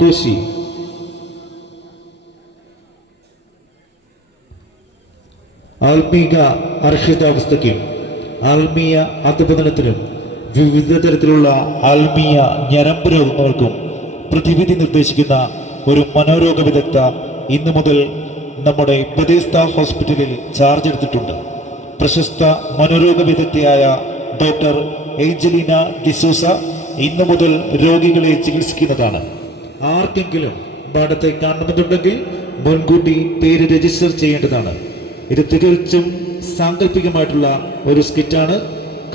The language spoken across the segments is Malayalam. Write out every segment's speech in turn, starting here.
കോശി ആത്മീക അർഹതാവസ്ഥയ്ക്കും ആത്മീയ അധപതനത്തിനും വിവിധ തരത്തിലുള്ള ആത്മീയ ഞരമ്പ് രോഗങ്ങൾക്കും പ്രതിവിധി നിർദ്ദേശിക്കുന്ന ഒരു മനോരോഗ വിദഗ്ധ ഇന്നു മുതൽ നമ്മുടെ ബെതേസ്ദ ഹോസ്പിറ്റലിൽ ചാർജ് എടുത്തിട്ടുണ്ട്. പ്രശസ്ത മനോരോഗ വിദഗ്ധയായ ഡോക്ടർ ഏഞ്ചലീന ഡിസൂസ ഇന്നു മുതൽ രോഗികളെ ചികിത്സിക്കുന്നതാണ്. ആർക്കെങ്കിലും പാഠത്തെ കാണണമെന്നുണ്ടെങ്കിൽ മുൻകൂട്ടി പേര് രജിസ്റ്റർ ചെയ്യേണ്ടതാണ്. ഇത് തികച്ചും സാങ്കല്പികമായിട്ടുള്ള ഒരു സ്കിറ്റാണ്.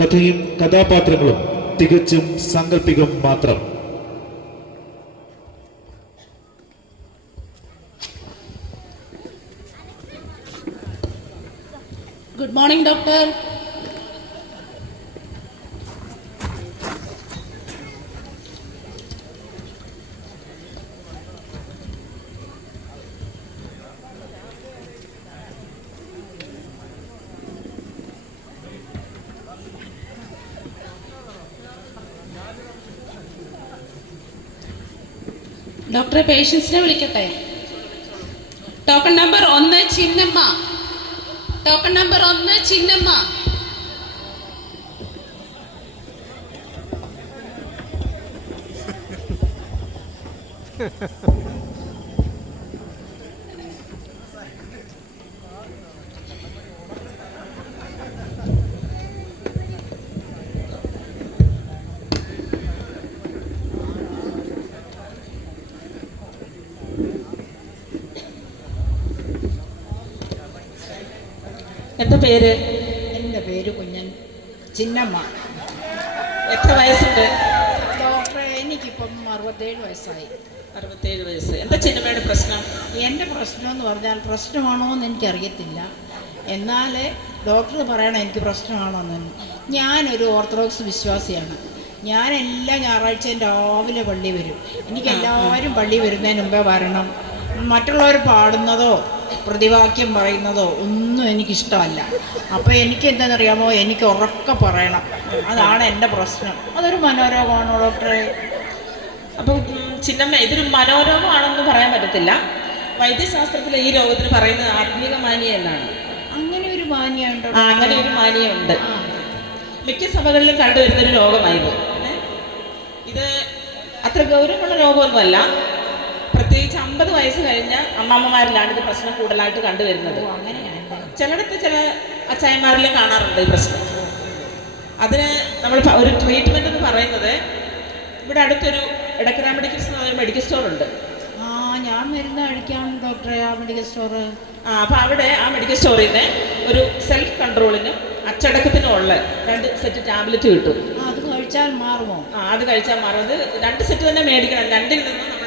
കഥയും കഥാപാത്രങ്ങളും തികച്ചും സാങ്കല്പികം മാത്രം. Good morning, doctor. ഡോക്ടറെ പേഷ്യൻസിനെ വിളിക്കട്ടെ. Token number 1 Chinnamma. Token number 1 Chinnamma. എന്താ പേര്? എൻ്റെ പേര് കുഞ്ഞൻ ചിന്നമ്മ. എത്ര വയസ്സുണ്ട്? ഡോക്ടറെ എനിക്കിപ്പം 67 വയസ്സായി. 67 വയസ്സ്. എന്താ ചിന്നമ്മയുടെ പ്രശ്നം? എൻ്റെ പ്രശ്നം എന്ന് പറഞ്ഞാൽ പ്രശ്നമാണോ എന്ന് എനിക്കറിയത്തില്ല. എന്നാൽ ഡോക്ടർ പറയണം എനിക്ക് പ്രശ്നമാണോ എന്ന്. ഞാനൊരു ഓർത്തഡോക്സ് വിശ്വാസിയാണ്. ഞാൻ എല്ലാ ഞായറാഴ്ചയും രാവിലെ പള്ളി വരും. എനിക്ക് എല്ലാവരും പള്ളി വരുന്നതിന് മുമ്പേ വരണം. മറ്റുള്ളവർ പാടുന്നതോ പ്രതിവാക്യം പറയുന്നതോ ഒന്നും എനിക്കിഷ്ടമല്ല. അപ്പോൾ എനിക്ക് എന്താണെന്നറിയാമോ, എനിക്ക് ഉറക്കെ പറയണം. അതാണ് എൻ്റെ പ്രശ്നം. അതൊരു മനോരോഗമാണോ ഡോക്ടറെ? അപ്പം ചിന്നമ്മ, ഇതൊരു മനോരോഗമാണെന്ന് പറയാൻ പറ്റത്തില്ല. വൈദ്യശാസ്ത്രത്തിൽ ഈ രോഗത്തിന് പറയുന്നത് ആത്മീക മാനിയ എന്നാണ്. അങ്ങനെ ഒരു മാനിയുണ്ടോ? അങ്ങനെ ഒരു മാനിയ ഉണ്ട്. മിക്ക സഭകളിലും കണ്ടുവരുന്നൊരു രോഗമായത്. ഇത് അത്ര ഗൗരവമുള്ള രോഗമൊന്നുമല്ല. പ്രത്യേകിച്ച് 50 വയസ്സ് കഴിഞ്ഞ അമ്മാമ്മമാരിലാണ് ഇത് പ്രശ്നം കൂടുതലായിട്ട് കണ്ടുവരുന്നത്. ചിലയിടത്ത് ചില അച്ചായന്മാരിലും കാണാറുണ്ട് ഈ പ്രശ്നം. അതിന് നമ്മൾ ഒരു ട്രീറ്റ്മെൻറ്റ് എന്ന് പറയുന്നത്, ഇവിടെ അടുത്തൊരു എടക്കര മെഡിക്കൽസ് എന്ന് പറയുന്ന മെഡിക്കൽ സ്റ്റോർ ഉണ്ട്. ഞാൻ മരുന്ന് കഴിക്കാം ഡോക്ടറെ, ആ മെഡിക്കൽ സ്റ്റോറ്. അപ്പോൾ അവിടെ ആ മെഡിക്കൽ സ്റ്റോറിൽ നിന്ന് ഒരു സെൽഫ് കൺട്രോളിനും അച്ചടക്കത്തിനും ഉള്ള 2 സെറ്റ് ടാബ്ലറ്റ് കിട്ടും. അത് കഴിച്ചാൽ മാറുമോ? അത് കഴിച്ചാൽ മാറും. അത് 2 സെറ്റ് തന്നെ മേടിക്കണം. 2-ൽ നിന്നും നമ്മൾ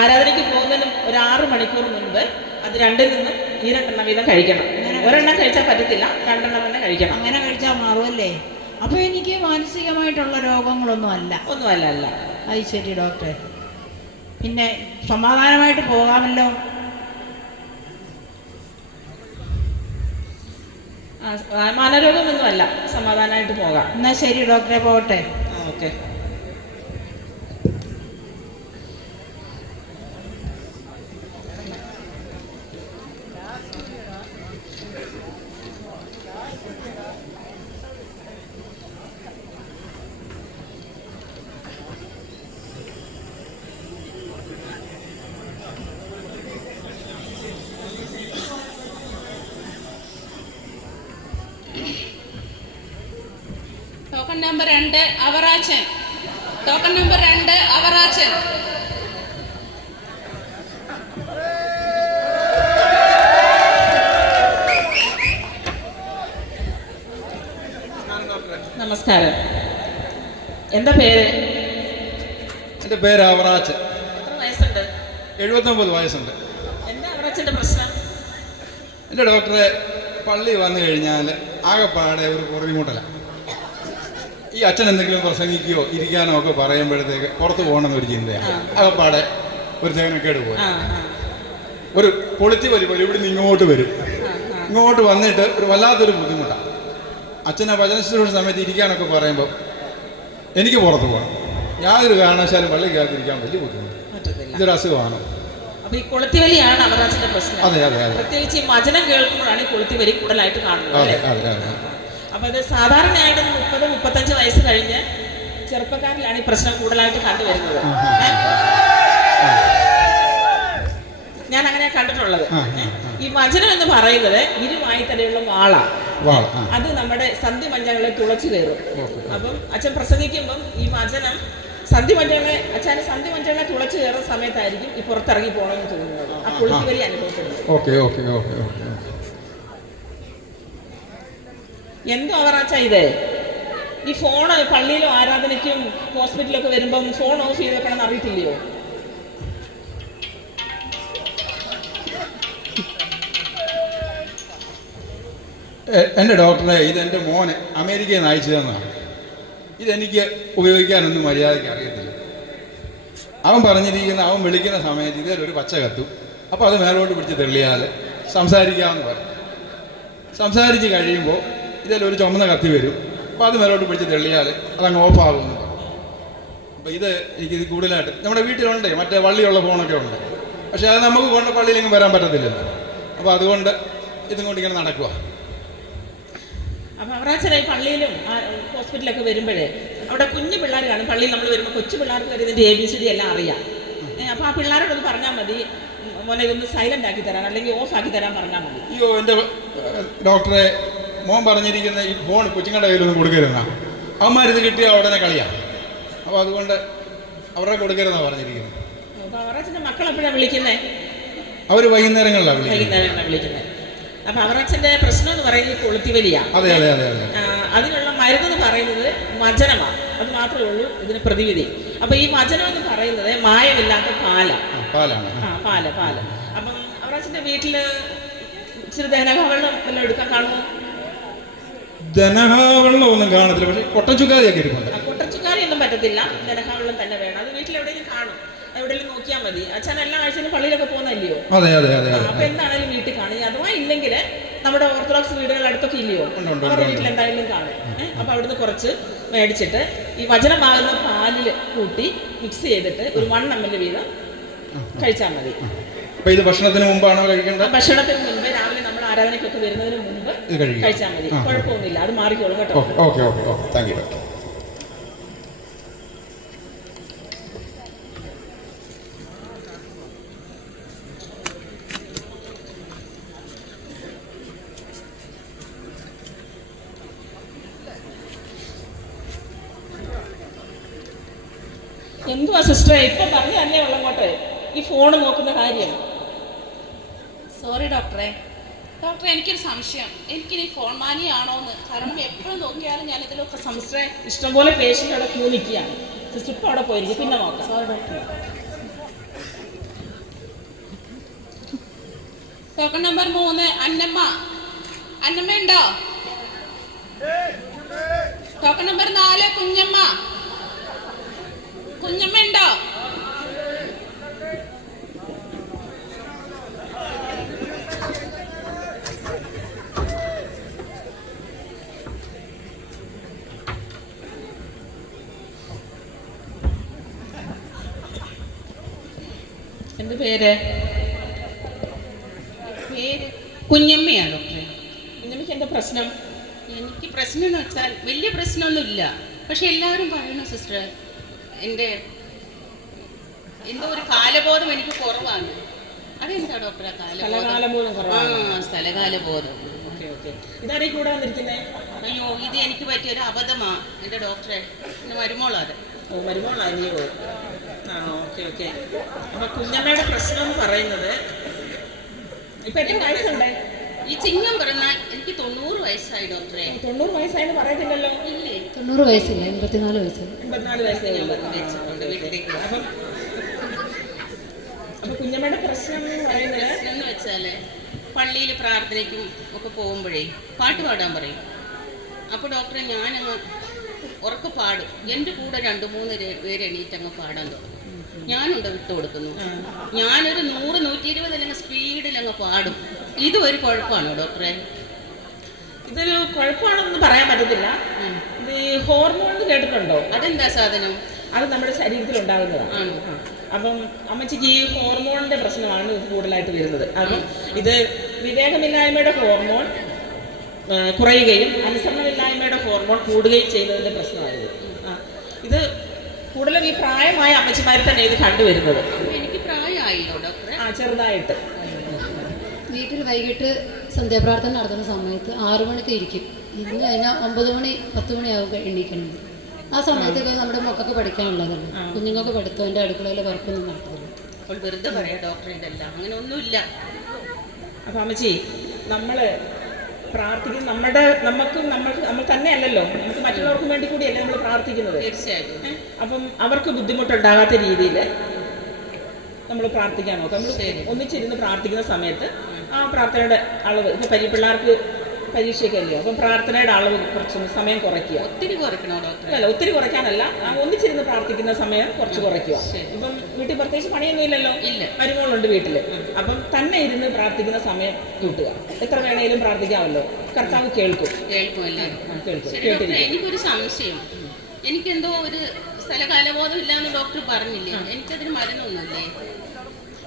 ആരാധനയ്ക്ക് പോകുന്നതിന് ഒരു 6 മണിക്കൂർ മുൻപ് അത് 2-ൽ നിന്നും ഈ 2 വീതം കഴിക്കണം. ഒരെണ്ണം കഴിച്ചാൽ പറ്റത്തില്ല, 2 തന്നെ കഴിക്കണം. അങ്ങനെ കഴിച്ചാൽ മാറുമല്ലേ? അപ്പോൾ എനിക്ക് മാനസികമായിട്ടുള്ള രോഗങ്ങളൊന്നും അല്ല. അല്ല. അത് ശരി ഡോക്ടറെ. പിന്നെ സമാധാനമായിട്ട് പോകാമല്ലോ? മാനരോഗമൊന്നുമല്ല, സമാധാനമായിട്ട് പോകാം. എന്നാൽ ശരി ഡോക്ടറെ, പോകട്ടെ. Okay. Token number 2 Avarachan. Token number 2 Avarachan. നമസ്കാരം. എന്താ പേര്? എൻ്റെ പേര് അവറാച്ചൻ. എത്ര വയസ്സുണ്ട്? 79 വയസ്സുണ്ട്. എന്താ അവറാച്ചൻ്റെ പ്രശ്നം? എൻ്റെ ഡോക്ടറെ, പള്ളി വന്നു കഴിഞ്ഞാൽ ആകെപ്പാടെ ഒരു പുറകിമുട്ടല. ഈ അച്ഛൻ എന്തെങ്കിലും പ്രസംഗിക്കുകയോ ഇരിക്കാനോ ഒക്കെ പറയുമ്പോഴത്തേക്ക് പുറത്ത് പോകണമെന്നൊരു ചിന്തയാണ്. ആകെപ്പാടെ ഒരു സേനക്കേട് പോയി ഒരു പൊളിച്ച് വരുമ്പോൾ ഇവിടുന്ന് ഇങ്ങോട്ട് വരും. ഇങ്ങോട്ട് വന്നിട്ട് ഒരു വല്ലാത്തൊരു ബുദ്ധിമുട്ടാണ്. അച്ഛനെ വചനശുശ്രൂഷ സമയത്ത് ഇരിക്കാനൊക്കെ പറയുമ്പോൾ എനിക്ക് പുറത്ത് പോകണം. യാതൊരു കാരണവശാലും പള്ളിക്കകത്തിരിക്കാൻ വലിയ ബുദ്ധിമുട്ട്. ഇതൊരു അസുഖമാണ്. അപ്പൊ ഈ കൊളുത്തിവലിയാണ് അവറാച്ചന്റെ പ്രശ്നം. അതെ അതെ അതെ പ്രത്യേകിച്ച് ഈ വചനം കേൾക്കുമ്പോഴാണ് ഈ കൊളുത്തിവലി കൂടുതലായിട്ട് കാണുന്നത് അതെ അല്ലേ? അതെ അതെ. അപ്പൊ ഇത് സാധാരണയായിട്ട് 30-35 വയസ്സ് കഴിഞ്ഞ് ചെറുപ്പക്കാരിലാണ് ഈ പ്രശ്നം കൂടുതലായിട്ട് കണ്ടുവരുന്നത്. ഞാൻ അങ്ങനെ കണ്ടിട്ടുള്ളത്. ഈ വചനം എന്ന് പറയുന്നത് ഇരുവായി തലയുള്ള വാള. അത് നമ്മുടെ സന്ധിമഞ്ചങ്ങളെ തുളച്ചു കയറും. അപ്പം അച്ഛൻ പ്രസംഗിക്കുമ്പം ഈ വചനം അച്ഛൻ്റെ സന്ധിമഞ്ചങ്ങളെ തുളച്ചു കയറുന്ന സമയത്തായിരിക്കും ഈ പുറത്തിറങ്ങി പോകണമെന്ന് തോന്നുന്നത്. ആ കൊളുത്തിവലി അനുഭവപ്പെടുന്നത്. Okay okay okay okay. എന്തോ അവറാച്ച ഇത് ഈ ഫോണ് പള്ളിയിലും ആരാധനയ്ക്കും ഹോസ്പിറ്റലൊക്കെ വരുമ്പം ഫോൺ ഓഫ് ചെയ്ത് വെക്കണമെന്ന് അറിയത്തില്ലയോ? എൻ്റെ ഡോക്ടറെ, ഇതെൻ്റെ മോനെ അമേരിക്കയിൽ നിന്ന് അയച്ചു തന്നതാണ്. ഇതെനിക്ക് ഉപയോഗിക്കാനൊന്നും മര്യാദയ്ക്ക് അറിയത്തില്ല. അവൻ പറഞ്ഞിരിക്കുന്ന, അവൻ വിളിക്കുന്ന സമയത്ത് ഇതിലൊരു പച്ച കത്തും. അപ്പോൾ അത് മേലോട്ട് പിടിച്ച് തെളിയാൽ സംസാരിക്കാമെന്ന് പറയും. സംസാരിച്ച് കഴിയുമ്പോൾ ഇതിലൊരു ചുമന്ന കത്തി വരും. അപ്പോൾ അത് മേലോട്ട് പിടിച്ച് തെളിയാൽ അതങ്ങ് ഓഫാകുമെന്ന് പറയും. അപ്പോൾ എനിക്കിത് കൂടുതലായിട്ട് നമ്മുടെ വീട്ടിലുണ്ട്, മറ്റേ വള്ളിയുള്ള ഫോണൊക്കെ ഉണ്ട്. പക്ഷേ അത് നമുക്ക് കൊണ്ട് പള്ളിയിലെങ്കിലും വരാൻ പറ്റത്തില്ലല്ലോ. അപ്പോൾ അതുകൊണ്ട് ഇതും കൊണ്ട് ഇങ്ങനെ നടക്കുക. അപ്പം അവറാച്ചനായി പള്ളിയിലും ഹോസ്പിറ്റലൊക്കെ വരുമ്പോഴേ അവിടെ കുഞ്ഞു പിള്ളേർ കാണും. പള്ളിയിൽ നമ്മൾ വരുമ്പോൾ കൊച്ചു പിള്ളേർക്ക് വരെ ഇതിൻ്റെ ABCD എല്ലാം അറിയാം. അപ്പോൾ ആ പിള്ളേരോടൊന്ന് പറഞ്ഞാൽ മതി, മോനെ ഇതൊന്ന് സൈലൻ്റ് ആക്കി തരാൻ അല്ലെങ്കിൽ ഓഫ് ആക്കി തരാൻ പറഞ്ഞാൽ മതി. അയ്യോ, എൻ്റെ ഡോക്ടറെ, മോൻ പറഞ്ഞിരിക്കുന്ന ഈ ഫോൺ കൊച്ചുങ്ങളുടെ കയ്യിലൊന്നും കൊടുക്കരുതെന്നാണ്. അവന്മാരിത് കിട്ടിയാൽ ഉടനെ കളിയാണ്. അപ്പോൾ അതുകൊണ്ട് അവരുടെ കൊടുക്കരുതെന്നാണ് പറഞ്ഞിരിക്കുന്നത്. അപ്പോൾ അവറാച്ചൻ്റെ മക്കൾ എപ്പോഴാണ് വിളിക്കുന്നത്? അവർ വൈകുന്നേരങ്ങളിലാണ് വിളിക്കുന്നത്. അപ്പൊ അവറാച്ചന്റെ പ്രശ്നം എന്ന് പറയുന്നത് കൊളുത്തിവലിയാണ്. അതെ അതെ അതെ അതെ. അതിനുള്ള മരുന്ന് പറയുന്നത് വചനമാണ്. അത് മാത്രമേ ഉള്ളൂ ഇതിന് പ്രതിവിധി. അപ്പൊ ഈ വചനം എന്ന് പറയുന്നത് മായമില്ലാത്ത പാലാണ്. പാല്. അപ്പം അവറാച്ചന്റെ വീട്ടില് ഇച്ചിരി ദഹനകവെള്ളം വല്ലതും എടുക്കാൻ കാണുമോ? ദഹനകവെള്ളം ഒന്നും കാണത്തില്ല, പക്ഷെ കൊട്ടച്ചുക്കാരിയൊക്കെ ഇരിപ്പുണ്ട്. കൊട്ടച്ചുക്കാരി ഒന്നും പറ്റത്തില്ല, ദഹനകവെള്ളം തന്നെ വേണം. അത് വീട്ടിൽ എവിടെയെങ്കിലും കാണും, എവിടെയെങ്കിലും നോക്കിയാൽ മതി. അച്ഛൻ എല്ലാ ആഴ്ചയിലും പള്ളിയിലൊക്കെ പോകുന്നല്ലയോ? അതെ അതെ അതെ. അപ്പൊ എന്താണെങ്കിലും വീട്ടിൽ കാണും. അഥവാ ഇല്ലെങ്കിൽ നമ്മുടെ ഓർത്തഡോക്സ് വീടുകൾ അടുത്തൊക്കെ ഇല്ലയോ, അവരുടെ വീട്ടിൽ എന്തായാലും കാണും. അപ്പൊ അവിടുന്ന് കുറച്ച് മേടിച്ചിട്ട് ഈ വചനമാകുന്ന പാലിൽ കൂട്ടി മിക്സ് ചെയ്തിട്ട് ഒരു 1 ml വീതം കഴിച്ചാൽ മതി. ഇത് ഭക്ഷണത്തിന് മുമ്പാണോ കഴിക്കേണ്ടത്? ഭക്ഷണത്തിന് മുമ്പ്, രാവിലെ നമ്മൾ ആരാധനയ്ക്കൊക്കെ വരുന്നതിന് മുമ്പ് കഴിച്ചാൽ മതി. കുഴപ്പമൊന്നുമില്ല, അത് മാറിക്കോളും കേട്ടോ. Okay okay okay, thank you. എന്തുവാ സിസ്റ്ററെ ഇപ്പം പറഞ്ഞു തന്നെ ഉള്ളങ്ങോട്ടെ ഈ ഫോൺ നോക്കുന്ന കാര്യം? സോറി ഡോക്ടറെ, എനിക്കൊരു സംശയം. എനിക്കിനി ഫോൺ മാനിയാണോ എന്ന്. കാരണം എപ്പോഴും നോക്കിയാലും ഞാൻ ഇതിലൊക്കെ സിസ്റ്ററെ ഇഷ്ടംപോലെ പേഷ്യൻ്റ് അവിടെ ക്യൂ നിൽക്കുകയാണ്. സിസ്റ്റർ ഇപ്പോൾ അവിടെ പോയിരിക്കും, പിന്നെ നോക്കാം. Sorry doctor. Token number 3 Annamma ഉണ്ടോ? ടോക്കൺ നമ്പർ 4 കുഞ്ഞമ്മ ഉണ്ടോ? എന്ത് പേര്? കുഞ്ഞമ്മയാണ് ഡോക്ടറെ. കുഞ്ഞമ്മയ്ക്ക് എന്താ പ്രശ്നം? എനിക്ക് പ്രശ്നം എന്ന് വെച്ചാൽ വലിയ പ്രശ്നമൊന്നുമില്ല. പക്ഷെ എല്ലാവരും പറയണു സിസ്റ്റർ, എന്തോ ഒരു കാലബോധം എനിക്ക് കുറവാണ്. അതെന്താ ഡോക്ടറെ സ്ഥലകാലബോധം? ഇതാരെ കൂടെ വന്നിരിക്കുന്നേ? അയ്യോ, ഇത് എനിക്ക് പറ്റിയൊരു അബദ്ധമാണ് എൻ്റെ ഡോക്ടറെ. എൻ്റെ മരുമോളാണ്. മരുമോളായോ? ഓക്കെ. അപ്പൊ കുഞ്ഞമ്മയുടെ പ്രശ്നം എന്ന് പറയുന്നത് ഇപ്പൊ എത്ര വയസ്സുണ്ട്? ഈ ചിങ്ങം പറഞ്ഞാൽ എനിക്ക് 90 വയസ്സായി ഡോക്ടറെ. 90 വയസ്സായെന്ന് പറയത്തില്ലല്ലോ. ഇല്ലേ, 90 വയസ്സില്ല, 84 വയസ്സ്. 84 വയസ്സ് ഞാൻ വെച്ചിട്ടുണ്ട് വീട്ടിലേക്ക്. അപ്പൊ കുഞ്ഞമ്മയുടെ പ്രശ്നം എന്ന് പറയുന്നത് എന്ന് വെച്ചാൽ പള്ളിയിൽ പ്രാർത്ഥനയ്ക്കും ഒക്കെ പോകുമ്പോഴേ പാട്ട് പാടാൻ പറയും. അപ്പോൾ ഡോക്ടറെ ഞാനങ്ങ് ഉറക്കെ പാടും. എൻ്റെ കൂടെ 2-3 പേര് എണീറ്റങ്ങ് പാടാൻ തുടങ്ങും. ഞാനുണ്ട് വിട്ടു കൊടുക്കുന്നു. ഞാനൊരു 100-120 അല്ലെങ്കിൽ സ്പീഡിലങ്ങ് പാടും. ഇതും ഒരു കുഴപ്പമാണോ ഡോക്ടറെ? ഇതൊരു കുഴപ്പമാണെന്ന് പറയാൻ പറ്റത്തില്ല. ഇത് ഹോർമോൺ കേട്ടിട്ടുണ്ടോ? അതെന്താ സാധനം? അത് നമ്മുടെ ശരീരത്തിൽ ഉണ്ടാകുന്നതാണ്. അപ്പം അമ്മച്ചിക്ക് ഈ ഹോർമോണിൻ്റെ പ്രശ്നമാണ് ഇത് കൂടുതലായിട്ട് വരുന്നത്. അപ്പം ഇത് വിവേകമില്ലായ്മയുടെ ഹോർമോൺ കുറയുകയും അനുസരണമില്ലായ്മയുടെ ഹോർമോൺ കൂടുകയും ചെയ്യുന്നതിൻ്റെ പ്രശ്നമാണിത്. ഇത് കൂടുതലും ഈ പ്രായമായ അമ്മച്ചിമാരിൽ തന്നെ ഇത് കണ്ടുവരുന്നത്. എനിക്ക് പ്രായമായില്ലോ ഡോക്ടറെ? ചെറുതായിട്ട്. വീട്ടിൽ വൈകിട്ട് സന്ധ്യാപ്രാർത്ഥന നടത്തുന്ന സമയത്ത് 6 മണിക്ക് ഇരിക്കും. ഇരുന്ന് കഴിഞ്ഞാൽ 9 മണി 10 മണിയാവും എണീക്കണമെങ്കിൽ. ആ സമയത്തൊക്കെ നമ്മുടെ മക്കൾക്ക് പഠിക്കാനുള്ളതല്ലേ, കുഞ്ഞുങ്ങൾക്ക് പഠിത്തം, അടുക്കളയിലെ വർക്കൊന്നും നടത്തില്ല. അപ്പോൾ വെറുതെ പറയാം ഡോക്ടറെ, ഇതെല്ലാം അങ്ങനെ ഒന്നുമില്ല. അപ്പം അമ്മച്ചി, നമ്മൾ പ്രാർത്ഥിക്കുന്നത് നമ്മൾ തന്നെ അല്ലല്ലോ, നമുക്ക് മറ്റുള്ളവർക്കും വേണ്ടി കൂടിയല്ലേ നമ്മൾ പ്രാർത്ഥിക്കുന്നത്. തീർച്ചയായിട്ടും. അപ്പം അവർക്ക് ബുദ്ധിമുട്ടുണ്ടാകാത്ത രീതിയിൽ നമ്മൾ പ്രാർത്ഥിക്കാൻ നോക്കാം. നമ്മൾ ഒന്നിച്ചിരുന്ന് പ്രാർത്ഥിക്കുന്ന സമയത്ത് ആ പ്രാർത്ഥനയുടെ അളവ്, ഇപ്പോൾ പിള്ളേർക്ക് പരീക്ഷയൊക്കെ അല്ലയോ, അപ്പം പ്രാർത്ഥനയുടെ അളവ് കുറച്ച് സമയം കുറയ്ക്കുക. ഒത്തിരി കുറയ്ക്കണോ ഡോക്ടറെ? അല്ല, ഒത്തിരി കുറയ്ക്കാനല്ല, ഒന്നിച്ചിരുന്ന് പ്രാർത്ഥിക്കുന്ന സമയം കുറച്ച് കുറയ്ക്കുക. ഇപ്പം വീട്ടിൽ പ്രത്യേകിച്ച് പണിയൊന്നും ഇല്ലല്ലോ, ഇല്ല, മരുമകളുണ്ട് വീട്ടിൽ. അപ്പം തന്നെ ഇരുന്ന് പ്രാർത്ഥിക്കുന്ന സമയം കൂട്ടുക. എത്ര വേണേലും പ്രാർത്ഥിക്കാമല്ലോ, കർത്താവ് കേൾക്കും. കേൾക്കുമല്ലേ? കേൾക്കും. എനിക്കൊരു സംശയം. എനിക്കെന്തോ ഒരു സ്ഥലകാലബോധം ഇല്ലാന്ന് ഡോക്ടർ പറഞ്ഞില്ലേ? എനിക്കതിന് മരുന്നൊന്നുമില്ലേ?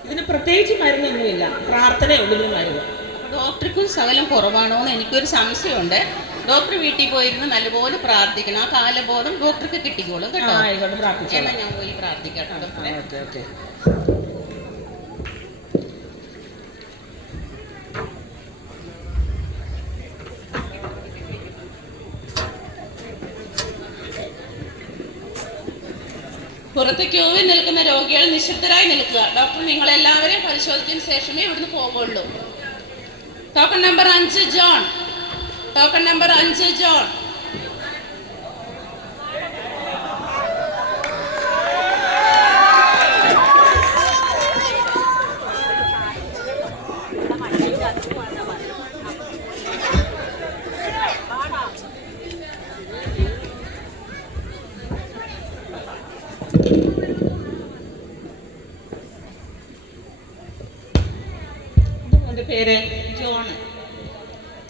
ഇതിന് പ്രത്യേകിച്ച് മരുന്നൊന്നുമില്ല, പ്രാർത്ഥനയുള്ളതിന് മരുന്ന്. ഡോക്ടർക്കും ശകലം കുറവാണോ എന്ന് എനിക്കൊരു സംശയമുണ്ട്. ഡോക്ടർ വീട്ടിൽ പോയിരുന്ന് നല്ലപോലെ പ്രാർത്ഥിക്കണം. ആ കാലബോധം ഡോക്ടർക്ക് കിട്ടിക്കോളും കേട്ടോ. ആയിക്കോട്ടെ, പ്രാർത്ഥിച്ചു. എന്നാൽ ഞാൻ പോയി പ്രാർത്ഥിക്കാം ഡോക്ടറെ. Okay okay. പുറത്ത് ക്യൂവിൽ നിൽക്കുന്ന രോഗികൾ നിശബ്ദരായി നിൽക്കുക. ഡോക്ടർ നിങ്ങളെല്ലാവരെയും പരിശോധിച്ചതിന് ശേഷമേ ഇവിടുന്ന് പോകുള്ളൂ. Token number 5 John. Token number 5 John. പേര് ജോൺ.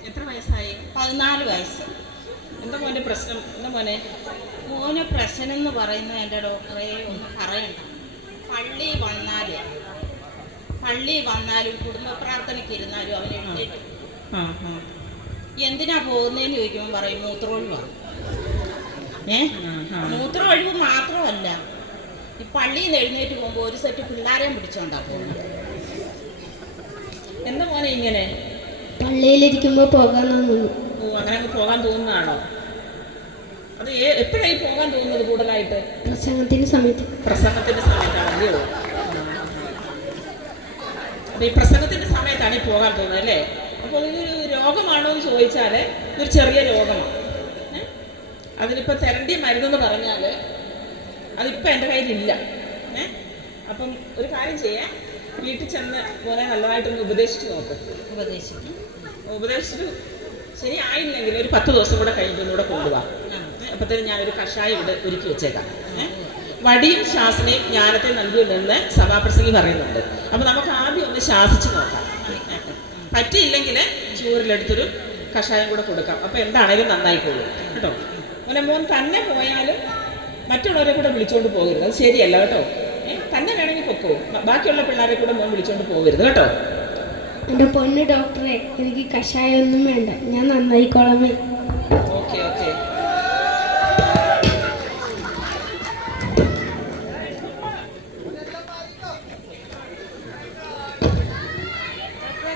എത്ര വയസ്സായി? 14 വയസ്സ്. എന്താ മോൻ്റെ പ്രശ്നം? എന്താ മോനെ? മോനെ പ്രശ്നം എന്ന് പറയുന്നത് എൻ്റെ ഡോക്ടറെ ഒന്ന് പറയണ്ട. പള്ളി വന്നാലും കുടുംബ പ്രാർത്ഥനയ്ക്ക് ഇരുന്നാലും അവൻ എഴുന്നേറ്റ് എന്തിനാ പോകുന്നതെന്ന് ചോദിക്കുമ്പോൾ പറയും മൂത്രമൊഴിവാണ്. മൂത്രമൊഴിവ് മാത്രമല്ല, ഈ പള്ളിയിൽ നിന്ന് എഴുന്നേറ്റ് പോകുമ്പോൾ ഒരു സെറ്റ് പിള്ളേരെയും പിടിച്ചോണ്ടാണ് പോകുന്നത്. എന്താ മോനെ ഇങ്ങനെ? പള്ളിയിലിരിക്കുമ്പോൾ പോകാൻ തോന്നുന്നു. അങ്ങനെ അങ്ങ് പോകാൻ തോന്നുന്നതാണോ? അത് എപ്പോഴായി പോകാൻ തോന്നുന്നത് കൂടുതലായിട്ട്? പ്രസംഗത്തിന്റെ സമയത്ത്. പ്രസംഗത്തിന്റെ സമയത്താണല്ലോ. അപ്പൊ ഈ പ്രസംഗത്തിന്റെ സമയത്താണ് ഈ പോകാൻ തോന്നുന്നത് അല്ലേ? അപ്പോൾ ഇതൊരു രോഗമാണോ എന്ന് ചോദിച്ചാൽ ഇതൊരു ചെറിയ രോഗമാണ്. അതിനിപ്പോൾ തെരണ്ടിയ മരുന്നെന്ന് പറഞ്ഞാൽ അതിപ്പോൾ എൻ്റെ കയ്യിലില്ല. അപ്പം ഒരു കാര്യം ചെയ്യാം, വീട്ടിൽ ചെന്ന് പോലെ നല്ലതായിട്ടൊന്ന് ഉപദേശിച്ച് നോക്കും. ഉപദേശിച്ചിട്ട് ശരിയായില്ലെങ്കിൽ ഒരു 10 ദിവസം കൂടെ കഴിഞ്ഞിട്ടൊന്നുകൂടെ കൊണ്ടുപോകാം. അപ്പോഴത്തേനും ഞാനൊരു കഷായം ഇവിടെ ഒരുക്കി വെച്ചേക്കാം. വടിയും ശാസനയും ജ്ഞാനത്തെ നൽകുമെന്ന് സഭാപ്രസംഗി പറയുന്നുണ്ട്. അപ്പോൾ നമുക്ക് ആദ്യം ഒന്ന് ശാസിച്ച് നോക്കാം. പറ്റിയില്ലെങ്കിൽ ചൂരിലെടുത്തൊരു കഷായം കൂടെ കൊടുക്കാം. അപ്പോൾ എന്താണേലും നന്നായിക്കോളും കേട്ടോ. മോൻ തന്നെ പോയാലും മറ്റുള്ളവരെ കൂടെ വിളിച്ചുകൊണ്ട് പോകരുത്, അത് ശരിയല്ല കേട്ടോ. തന്നെ വേണമെങ്കിൽ പൊക്കോ, ബാക്കിയുള്ള പിള്ളേരെ കൂടെ മോൻ വിളിച്ചുകൊണ്ട് പോകരുത് കേട്ടോ. എൻ്റെ പൊന്ന് ഡോക്ടറെ, എനിക്ക് കഷായമൊന്നും വേണ്ട, ഞാൻ നന്നായിക്കോളാമേ. Okay okay.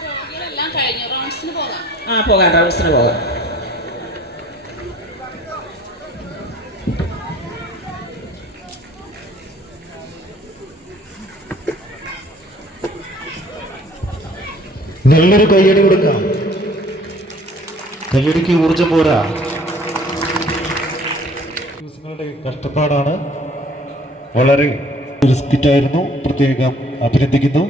രോഗികളെല്ലാം കഴിഞ്ഞു, റൗണ്ട്സിന് പോകാം. പോകാം, റൗണ്ട്സിന് പോകാം. നല്ലൊരു കയ്യടി കൊടുക്കാം. കയ്യടിക്ക് ഊർജം പോരാ, ദിവസങ്ങളുടെ കഷ്ടപ്പാടാണ്. വളരെ റിസ്കിറ്റായിരുന്നു, പ്രത്യേകം അഭിനന്ദിക്കുന്നു.